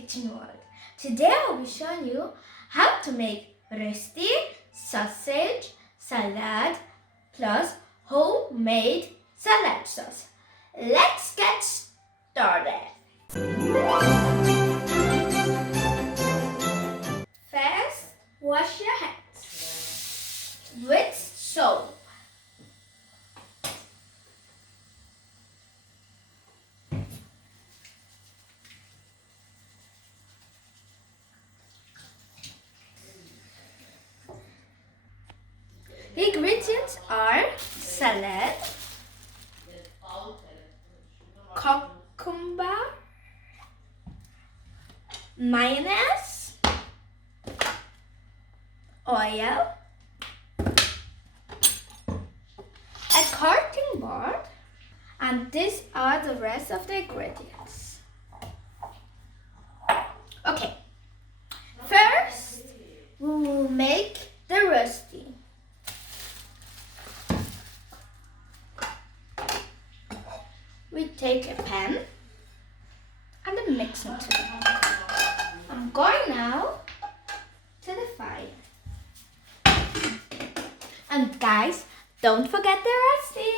kitchen world. Today I'll be showing you how to make Rösti, sausage, salad plus homemade salad sauce. Let's get started. First, wash your hands with soap. The ingredients are salad, cucumber, mayonnaise, oil, a cutting board, and these are the rest of the ingredients. Okay, first we will make the Rösti. We take a pan and a mixing tool. I'm going now to the fire. And guys, don't forget the Rösti.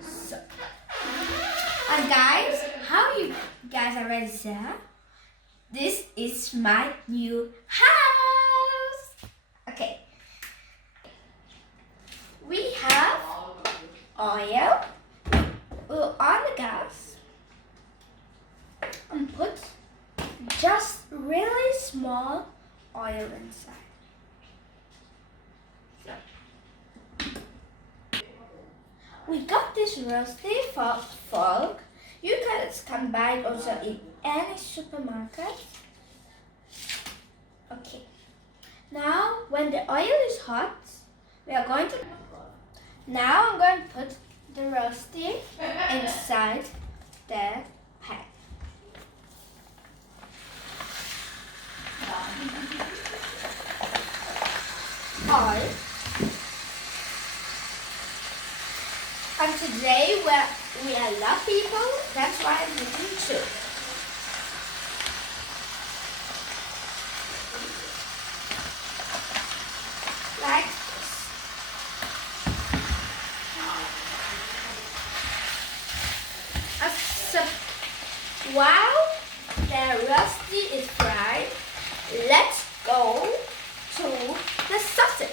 So, and guys, how you guys already saw, this is my new house. Okay. We have oil on the gas and put just really small oil inside. We got this Rösti fork. You guys can buy it also in any supermarket. Okay. Now when the oil is hot, we are going to. Now I'm going to put the Rösti inside the pan. Oil. And today we are a lot of people, that's why I'm putting 2. Like while the Rösti is fried, let's go to the sausage.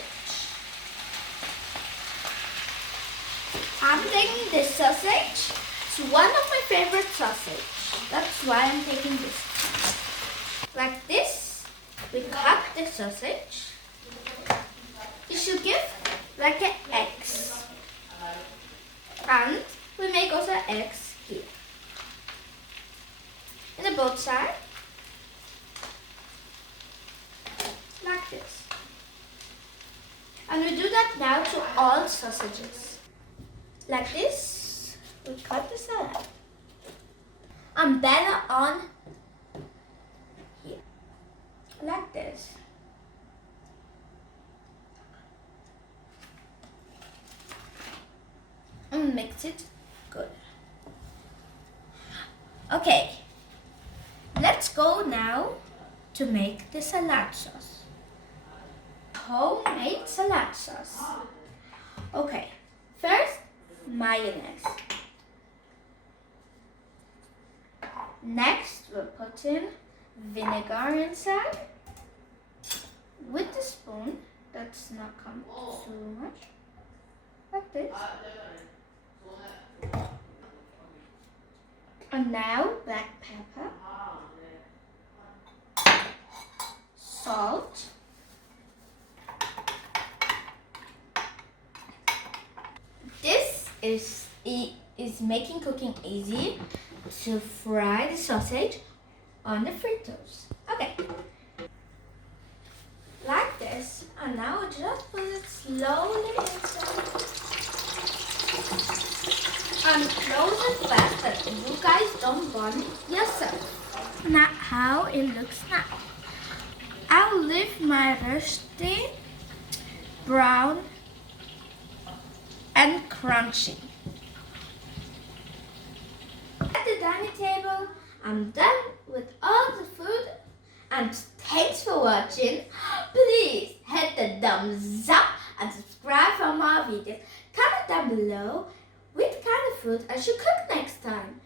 I'm taking this sausage. It's one of my favorite sausage. That's why I'm taking this. Like this, we cut the sausage. It should give like an X. And we make also X here. In the both sides, like this. And we do that now to all sausages. Like this, we cut the salad. And then on here, like this. And mix it good. Okay. Let's go now to make the salad sauce. Homemade salad sauce. Okay, first mayonnaise. Next we'll put in vinegar inside with the spoon. That's not come too much. Like this. And now black pepper. Salt, this is making cooking easy to fry the sausage on the fritters. Okay, like this, and now just put it slowly inside and close it fast so you guys don't burn it yourself. Now how it looks now. I'll leave my Rösti brown and crunchy. At the dining table. I'm done with all the food. And thanks for watching. Please hit the thumbs up and subscribe for more videos. Comment down below which kind of food I should cook next time.